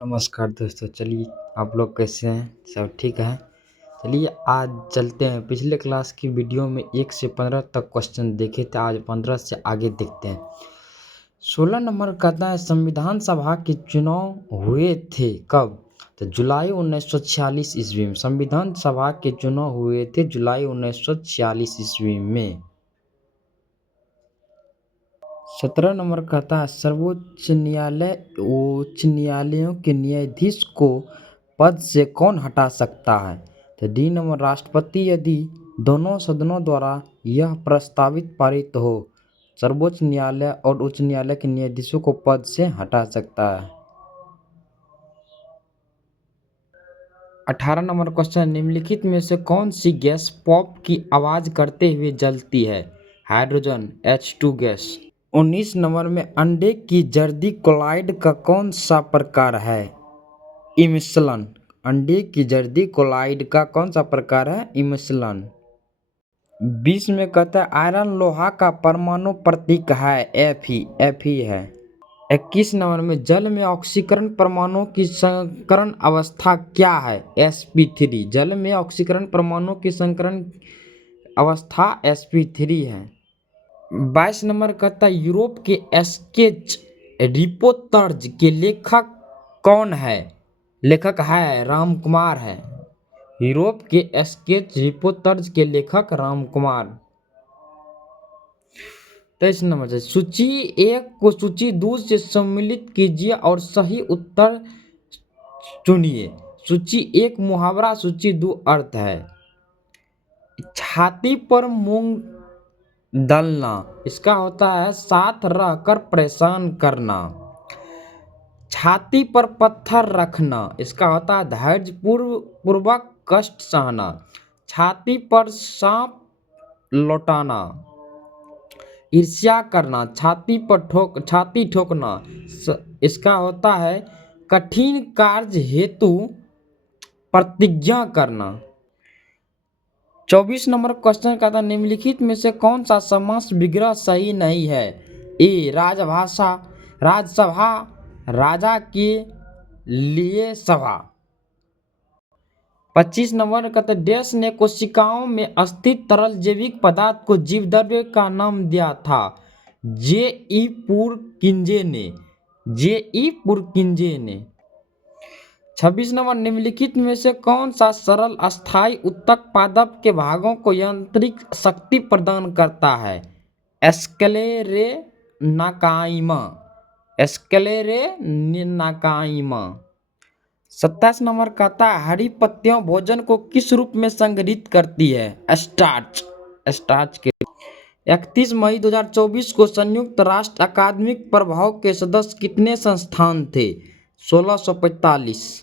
नमस्कार दोस्तों, चलिए आप लोग कैसे हैं? सब ठीक है? चलिए आज चलते हैं। पिछले क्लास की वीडियो में 1 से 15 तक क्वेश्चन देखे थे, आज 15 से आगे देखते हैं। 16 नंबर कहता है संविधान सभा के चुनाव हुए थे कब? तो जुलाई 1946 ईस्वी में संविधान सभा के चुनाव हुए थे, जुलाई 1946 ईस्वी में। 17 नंबर कहता है सर्वोच्च न्यायालय उच्च न्यायालयों के न्यायाधीश को पद से कौन हटा सकता है? तो डी नंबर राष्ट्रपति, यदि दोनों सदनों द्वारा यह प्रस्तावित पारित हो। सर्वोच्च न्यायालय और उच्च न्यायालय के न्यायाधीशों को पद से हटा सकता है। 18 नंबर क्वेश्चन, निम्नलिखित में से कौन सी गैस पॉप की आवाज करते हुए जलती है? Hydrogen, H2 gas. 19 नंबर में अंडे की जर्दी कोलाइड का कौन सा प्रकार है? इमिश्रण। अंडे की जर्दी कोलाइड का कौन सा प्रकार है? इमिश्रण। 20 में कहता है आयरन लोहा का परमाणु प्रतीक है Fe है। 21 नंबर में जल में ऑक्सीकरण परमाणु की संकरण अवस्था क्या है? sp3। जल में ऑक्सीकरण परमाणु की संकरण अवस्था sp3 है। 22 नंबर कहता है यूरोप के स्केच रिपोर्टर्स के लेखक कौन है? लेखक है रामकुमार है। यूरोप के स्केच रिपोर्टर्स के लेखक रामकुमार। 23 नंबर से सूची 1 को सूची 2 से सम्मिलित कीजिए और सही उत्तर चुनिए। सूची 1 मुहावरा, सूची 2 अर्थ है। छाती पर मूंग दलना, इसका होता है साथ रहकर परेशान करना। छाती पर पत्थर रखना, इसका होता है धैर्य पूर्वक कष्ट सहना। छाती पर सांप लौटाना, ईर्ष्या करना। छाती पर छाती ठोकना, इसका होता है कठिन कार्य हेतु प्रतिज्ञा करना। 24 नंबर क्वेश्चन का था निम्नलिखित में से कौन सा समास विग्रह सही नहीं है? ए राजभाषा, राजसभा, राजा के लिए सभा। 25 नंबर का था डैश ने कोशिकाओं में स्थित तरल जैविक पदार्थ को जीवद्रव्य का नाम दिया था? जे.ई. पुरकिंजे ने। जे.ई. पुरकिंजे ने। 26 नंबर निम्नलिखित में से कौन सा सरल अस्थायी उत्तक पादप के भागों को यांत्रिक शक्ति प्रदान करता है? स्क्लेरेनाकाइमा। स्क्लेरेनाकाइमा। 27 नंबर कहता है हरी पत्तियां भोजन को किस रूप में संग्रहित करती है? स्टार्च। स्टार्च के। 31 मई 2024 को संयुक्त राष्ट्र अकादमिक प्रभाव के सदस्य कितने संस्थान थे? 1645।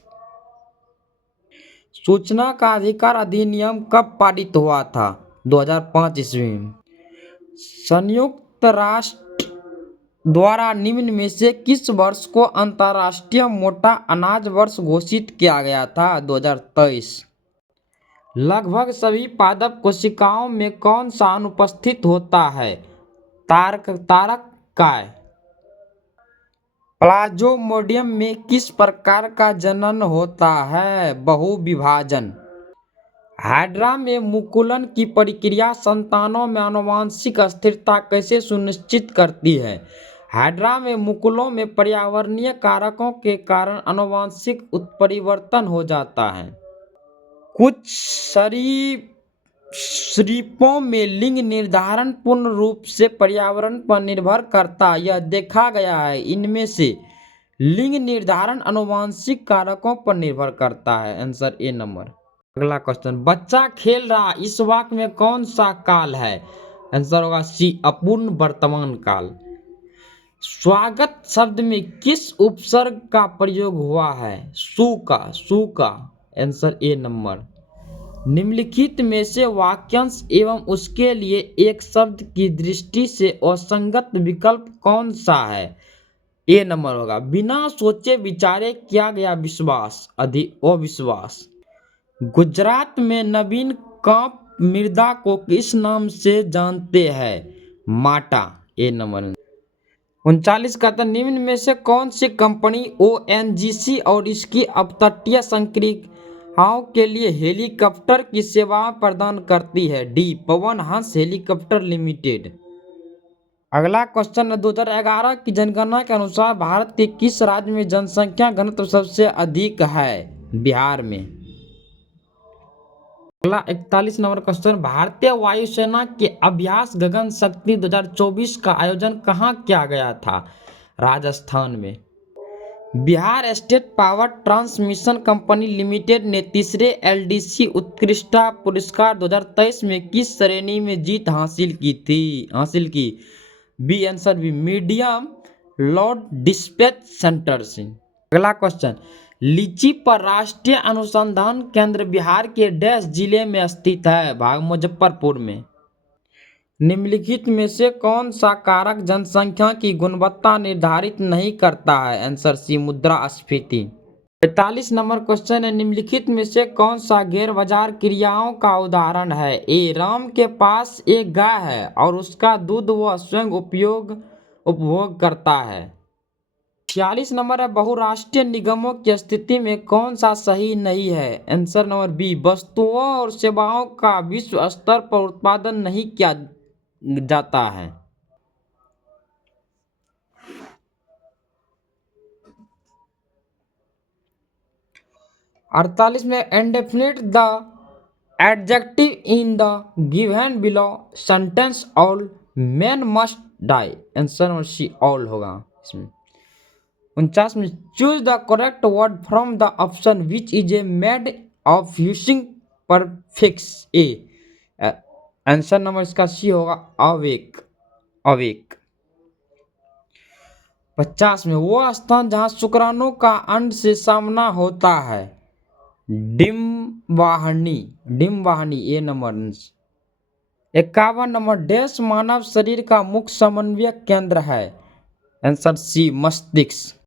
सूचना का अधिकार अधिनियम कब पारित हुआ था? 2005 ईस्वी में। संयुक्त राष्ट्र द्वारा निम्न में से किस वर्ष को अंतर्राष्ट्रीय मोटा अनाज वर्ष घोषित किया गया था? 2023। लगभग सभी पादप कोशिकाओं में कौन सा अनुपस्थित होता है? तारक काय। प्लाज्मोडियम में किस प्रकार का जनन होता है? बहुविभाजन। हाइड्रा में मुकुलन की प्रक्रिया संतानों में आनुवंशिक स्थिरता कैसे सुनिश्चित करती है? हाइड्रा में मुकुलों में पर्यावरणीय कारकों के कारण आनुवंशिक उत्परिवर्तन हो जाता है। कुछ सरीसृपों में लिंग निर्धारण पूर्ण रूप से पर्यावरण पर निर्भर करता है, यह देखा गया है। इनमें से लिंग निर्धारण आनुवंशिक कारकों पर निर्भर करता है। Answer A number. अगला क्वेश्चन, बच्चा खेल रहा, इस वाक्य में कौन सा काल है? आंसर होगा सी अपूर्ण वर्तमान काल। स्वागत शब्द में किस उपसर्ग का प्रयोग हुआ है? सु का। Answer A number. निम्नलिखित में से वाक्यांश एवं उसके लिए एक शब्द की दृष्टि से असंगत विकल्प कौन सा है? ए नंबर होगा बिना सोचे विचारे किया गया विश्वास अविश्वास। गुजरात में नवीन कांप मृदा को किस नाम से जानते हैं? माटा। ए नंबर। 39 का था, निम्न में से कौन सी कंपनी ओएनजीसी और इसकी अपतटीय संक्रियाओं के लिए हेलीकॉप्टर की सेवाएं प्रदान करती है? D Pawan Hans helicopter limited. अगला क्वेश्चन है, 2011 की जनगणना के अनुसार भारत के किस राज्य में जनसंख्या घनत्व सबसे अधिक है? बिहार में। अगला 41 नंबर क्वेश्चन, भारतीय वायुसेना के अभ्यास गगन शक्ति 2024 का आयोजन कहाँ किया गया था? राजस्थान में। Bihar state power transmission company limited ने तीसरे एलडीसी उत्कृष्टता पुरस्कार 2023 में किस श्रेणी में जीत हासिल की? B answer B, medium load dispatch centre से। अगला क्वेश्चन, लीची पर राष्ट्रीय अनुसंधान केंद्र बिहार के डैश जिले में स्थित है? मुजफ्फरपुर में। निम्नलिखित में से कौन सा कारक जनसंख्या की गुणवत्ता निर्धारित नहीं करता है? आंसर सी, मुद्रास्फीति। 45 नंबर क्वेश्चन है, निम्नलिखित में से कौन सा गैर बाजार क्रियाओं का उदाहरण है? ए, राम के पास एक गाय है और उसका दूध वह स्वयं उपभोग करता है। 46 नंबर है, बहुराष्ट्रीय निगमों की स्थिति में कौन सा सही नहीं है? आंसर नंबर बी, वस्तुओं और सेवाओं का विश्व स्तर पर उत्पादन नहीं किया जाता है। 48 में indefinite the adjective in the given below sentence all man must die. Answer number C, all होगा इसमें। 49 में choose the correct word from the option which is a made of using prefix a. Answer number इसका C होगा, awake. 50 में वो स्थान जहां शुक्राणु का अंड से सामना होता है? डिम्बाहनी। ए नंबर। 51 नंबर, डैश मानव शरीर का मुख्य समन्वय केंद्र है? आंसर सी, मस्तिष्क।